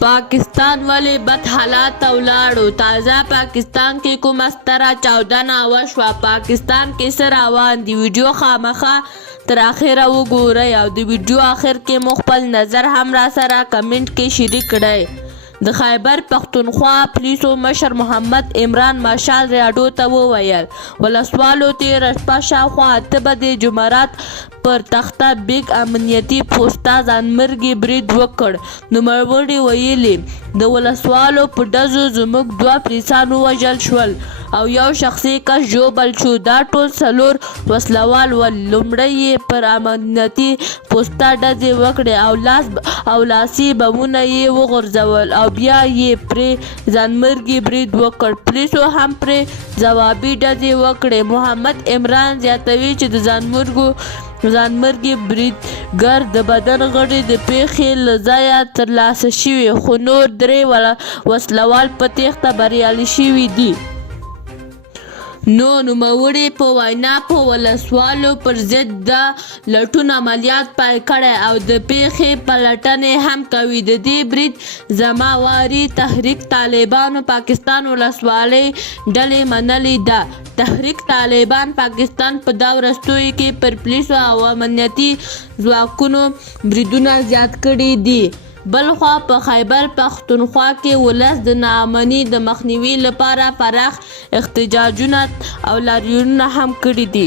पाकिस्तान वाले बद हालात उलाड़ो। ताज़ा पाकिस्तान के कोम ستره چاودنه وشوه. پاکستان کې څه روان دي؟ ویډیو خامخا تر اخره وګورئ او د ویډیو آخر کې مو خپل نظر هم را سره کمنټ کې شریک کړئ. د خیبر پختونخوا پولیسو مشر محمد عمران مشال راډیو ته وویل ولسوالو تېره شپه شاوخوا 8 بجې جمعرات پر تخته بیګ امنیتي پوسته ځانمرګي برید وکړ. نوموړي ویلي د ولسوالو په ډزو زموږ 2 پولیسان ووژل شول او یو شخصي کس ژوبل شو. دا ټول 4 وسلوال ول. لومړی یې پر امنیتي پوسته ډزې وکړې او لاسي بمونه یې وغورځول او بیا یې پرې ځانمرګي برید وکړ. پولیسو هم پرې ځوابي ډزې وکړې. محمد عمران زیاتوي چې د ځانمرګي بریدګر د بدن غړي د پیښې له ځایه ترلاسه شوي خو نور 3 وسلوال په تېښته بریالي شوي دي. نوموړي په وینا په ولسوالو پر ضد د لټون عملیات پیل کړی او د پیښې پلټنې هم کوي. د دې برید ذمہواري تحریک طالبانو پاکستان ولسوالۍ ډلې منلې ده. تحریک طالبان پاکستان په دا وروستیو کې پر پولیسو او امنیتي ځواکونو بریدونه زیات کړي دي. بلخوا په خیبر پختونخوا کې ولس د ناامنۍ د مخنیوي لپاره پراخ احتجاجونه او لاریونونه هم کړي دي.